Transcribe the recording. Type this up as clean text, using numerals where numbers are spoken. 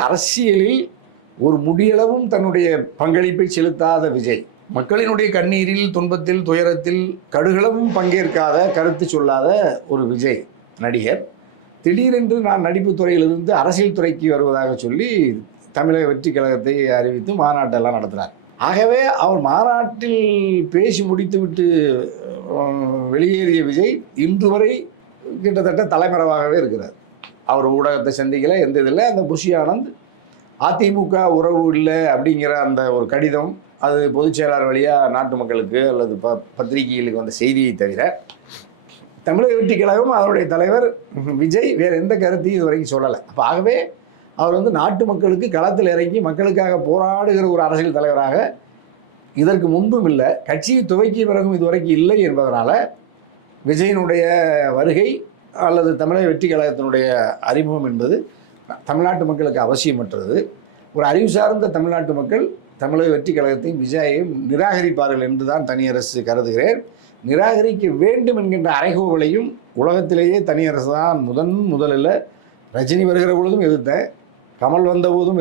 அரசியலில் ஒரு முடியளவும் தன்னுடைய பங்களிப்பை செலுத்தாத விஜய், மக்களினுடைய கண்ணீரில், துன்பத்தில், துயரத்தில் கடுகளவும் பங்கேற்காத, கருத்து சொல்லாத ஒரு விஜய் நடிகர் திடீரென்று நான் நடிப்பு துறையிலிருந்து அரசியல் துறைக்கு வருவதாக சொல்லி தமிழக வெற்றி கழகத்தை அறிவித்து மாநாட்டெல்லாம் நடத்தினார். ஆகவே அவர் மாநாட்டில் பேசி முடித்துவிட்டு வெளியேறிய விஜய் இன்று வரை கிட்டத்தட்ட தலைமறைவாகவே இருக்கிறார். அவர் ஊடகத்தை சந்திக்கல, எந்த இதில் அந்த புஷி ஆனந்த் அதிமுக உறவு இல்லை அப்படிங்கிற அந்த ஒரு கடிதம் அது பொதுச் செயலாளர் வழியாக நாட்டு மக்களுக்கு அல்லது பத்திரிகைகளுக்கு வந்த செய்தியை தவிர தமிழக வெற்றி கழகம் அதனுடைய தலைவர் விஜய் வேறு எந்த கருத்தையும் இது வரைக்கும் சொல்லலை. அப்போ ஆகவே அவர் நாட்டு மக்களுக்கு களத்தில் இறங்கி மக்களுக்காக போராடுகிற ஒரு அரசியல் தலைவராக இதற்கு முன்பும் இல்லை, கட்சியை துவக்கிய பிறகும் இதுவரைக்கும் இல்லை என்பதனால விஜயனுடைய வருகை அல்லது தமிழக வெற்றி கழகத்தினுடைய அறிமுகம் என்பது தமிழ்நாட்டு மக்களுக்கு அவசியமற்றது. ஒரு அறிவு சார்ந்த தமிழ்நாட்டு மக்கள் தமிழக வெற்றி கழகத்தையும் விஜயையும் நிராகரிப்பார்கள் என்று தான் தனியரசு கருதுகிறேன். நிராகரிக்க வேண்டும் என்கின்ற அறைகூவலையும் உலகத்திலேயே தனியரசு தான் முதலில் ரஜினி வருகிற பொழுதும் எதிர்த்தேன், கமல் வந்த போதும்